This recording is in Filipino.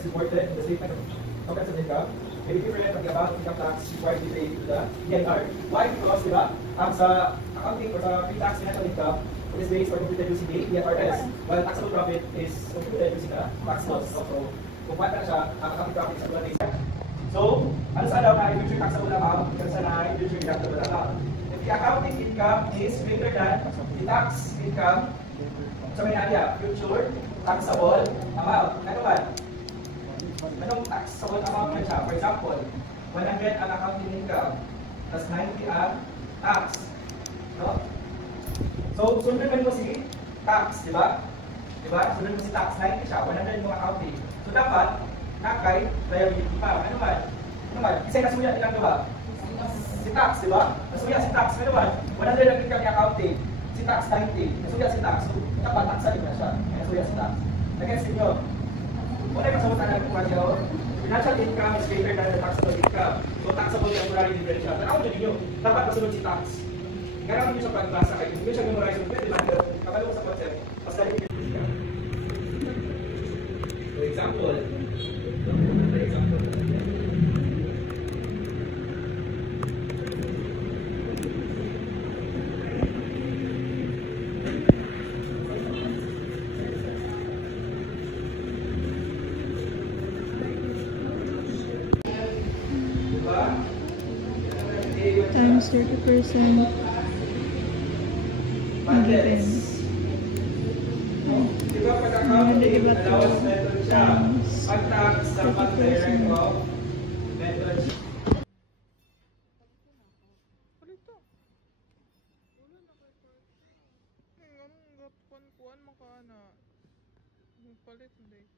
is reported in the statement of comprehensive income, may be different from the amount of income tax required to be paid to the DIR. Why? Because, di ba, ang sa accounting or sa pre-tax financial income, it is based or computed using the IFRS, while taxable profit is computed using the tax laws. So, kung paano na siya, ang accounting profit is equivalent to. So, ano sa daw na future taxable amount, kung sa na future deductible amount. If the accounting income is greater than the tax income, so may idea, future taxable amount. Ano ba? Anong taxable amount na siya? For example, 100 ang accounting income, plus 90 ang tax. No? So, sundan mo si tax, di ba? Di ba? Sundan mo si tax, 90 siya, 100 yung accounting. So, dapat, nakay liability pa. Ano ba? Ano ba? Kasi nasuya nilang diba? Si tax, di ba? Nasuya si tax. Ano ba? 100 ang income yung accounting. Si tax, 90. Nasuya si tax. So, dapat taxa din na siya. Nasuya si tax. Nag-gets ninyo? Wala yung kasagutan na po kasi financial income is greater than the taxable income. So, taxable temporary differential. Tanaw dyan ninyo, dapat masunod si tax. Kaya kami sa pagbasa kayo. Hindi siya memorize yung pwede lang. Kapalo ko sa concept. Mas dali yung income. For example, times 30% given. Diba pag accounting allowance method siya, pag tax dapat direct of method siya. Palit, hindi ka.